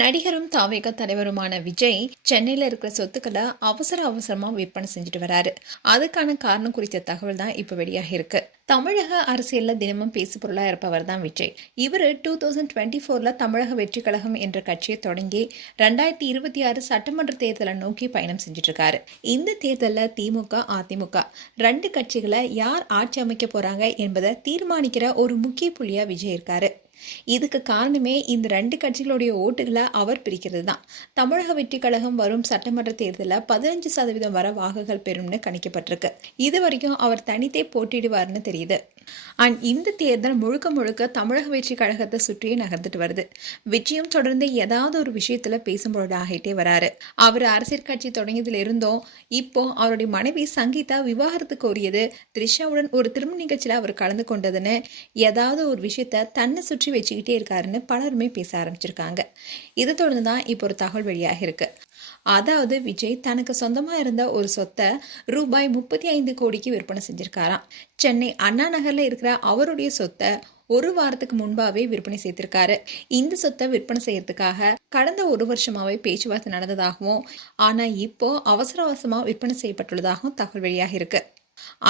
நடிகரும் தாவேகா தலைவருமான விஜய் சென்னையில இருக்கிற சொத்துக்களை அவசரமா விற்பனை செஞ்சுட்டு வராரு. அதுக்கான காரணம் குறித்த தகவல் தான் இப்ப வெளியாக இருக்கு. தமிழக அரசியல்ல தினமும் பேசு பொருளா இருப்பவர் தான் விஜய். இவரு 2024ல தமிழக வெற்றி கழகம் என்ற கட்சியை தொடங்கி 2026 சட்டமன்ற தேர்தலை நோக்கி பயணம் செஞ்சுட்டு இருக்காரு. இந்த தேர்தல்ல திமுக, அதிமுக 2 கட்சிகளை யார் ஆட்சி அமைக்க போறாங்க என்பதை தீர்மானிக்கிற ஒரு முக்கிய புள்ளியா விஜய் இருக்காரு. இதுக்கு காரணமே இந்த 2 கட்சிகளுடைய ஓட்டுகளை அவர் பிரிக்கிறது தான். தமிழக வெற்றி கழகம் வரும் சட்டமன்ற தேர்தலில் 15% வர வாக்குகள் பெறும்னு கணிக்கப்பட்டிருக்கு. இது வரைக்கும் அவர் தனித்தே போட்டியிடுவார்னு தெரியுது. அண்ட் இந்த தேர்தல் முழுக்க தமிழக வெற்றி கழகத்தை சுற்றியே நகர்ந்துட்டு வருது. விஜயம் தொடர்ந்து ஏதாவது ஒரு விஷயத்துல பேசும்பொழுது ஆகிட்டே வராரு. அவர் அரசியல் கட்சி தொடங்கியதுல இருந்தோம் இப்போ அவருடைய மனைவி சங்கீதா விவாகரத்து கோரியது, த்ரிஷாவுடன் ஒரு திருமண நிகழ்ச்சியில அவர் கலந்து கொண்டதுன்னு ஏதாவது ஒரு விஷயத்த தன்னை சுற்றி வச்சுக்கிட்டே இருக்காருன்னு பலருமே பேச ஆரம்பிச்சிருக்காங்க. இதை தொடர்ந்து தான் இப்போ ஒரு தகவல் வெளியாக இருக்கு. அதாவது விஜய் தனக்கு சொந்தமா இருந்த ஒரு சொத்தை ரூபாய் 35 கோடிக்கு விற்பனை செஞ்சிருக்காராம். சென்னை அண்ணா நகர்ல இருக்கிற அவருடைய சொத்தை ஒரு வாரத்துக்கு முன்பாவே விற்பனை செய்திருக்காரு. இந்த சொத்தை விற்பனை செய்யறதுக்காக கடந்த ஒரு வருஷமாவே பேச்சுவார்த்தை நடந்ததாகவும், ஆனா இப்போ அவசரமா விற்பனை செய்யப்பட்டுள்ளதாகவும் தகவல் வெளியாக இருக்கு.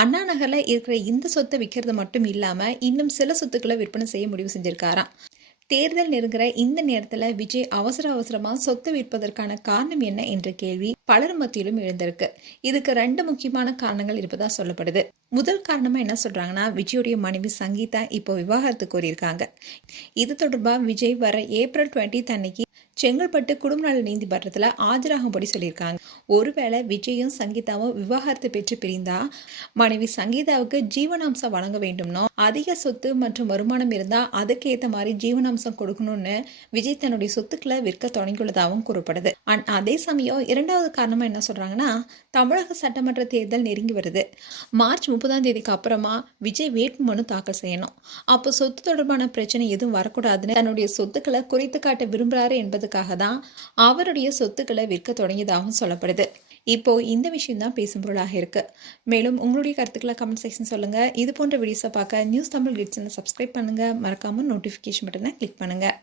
அண்ணா நகர்ல இருக்கிற இந்த சொத்தை விற்கிறது மட்டும் இல்லாம இன்னும் சில சொத்துக்களை விற்பனை செய்ய முடிவு செஞ்சிருக்காராம். தேர்தல் நெருங்குற இந்த நேரத்துல விஜய் அவசரமா சொத்து விற்பதற்கான காரணம் என்ன என்ற கேள்வி பலர் மத்தியிலும் எழுந்திருக்கு. இதுக்கு 2 முக்கியமான காரணங்கள் இருப்பதா சொல்லப்படுது. முதல் காரணமா என்ன சொல்றாங்கன்னா, விஜயோடைய மனைவி சங்கீதா இப்போ விவாகரத்து கோரியிருக்காங்க. இது தொடர்பா விஜய் வர ஏப்ரல் 20 அன்னைக்கு செங்கல்பட்டு குடும்ப நல நீதிமன்றத்தில் ஆஜராகும்படி சொல்லியிருக்காங்க. ஒருவேளை விஜயும் சங்கீதாவும் விவாகரத்து பெற்று பிரிந்தா மனைவி சங்கீதாவுக்கு ஜீவனாம்சம் வழங்க வேண்டும்னோ, அதிக சொத்து மற்றும் வருமானம் இருந்தா அதுக்கு ஏற்ற மாதிரி ஜீவனாம்சம் கொடுக்கணும்னு விஜய் தன்னுடைய சொத்துக்களை விற்க தொடங்கியுள்ளதாகவும் கூறப்படுது. அதே சமயம் 2வது காரணமா என்ன சொல்றாங்கன்னா, தமிழக சட்டமன்ற தேர்தல் நெருங்கி வருது. மார்ச் 30 அப்புறமா விஜய் வேட்புமனு தாக்கல் செய்யணும். அப்போ சொத்து தொடர்பான பிரச்சனை எதுவும் வரக்கூடாதுன்னு தன்னுடைய சொத்துக்களை குறைத்து காட்ட விரும்புறாரு என்பதுக்காக தான் அவருடைய சொத்துக்களை விற்க தொடங்கியதாகவும் சொல்லப்படுது. இப்போ இந்த விஷயம் தான் பேசும் பொருளாக இருக்கு. மேலும் உங்களுடைய கருத்துக்களை கமெண்ட் செக்ஷன் சொல்லுங்க. இது போன்ற வீடியோஸை பார்க்க நியூஸ் தமிழ் கிட்ஸ் சப்ஸ்கிரைப் பண்ணுங்க. மறக்காம நோட்டிஃபிகேஷன் பட்டனை கிளிக் பண்ணுங்க.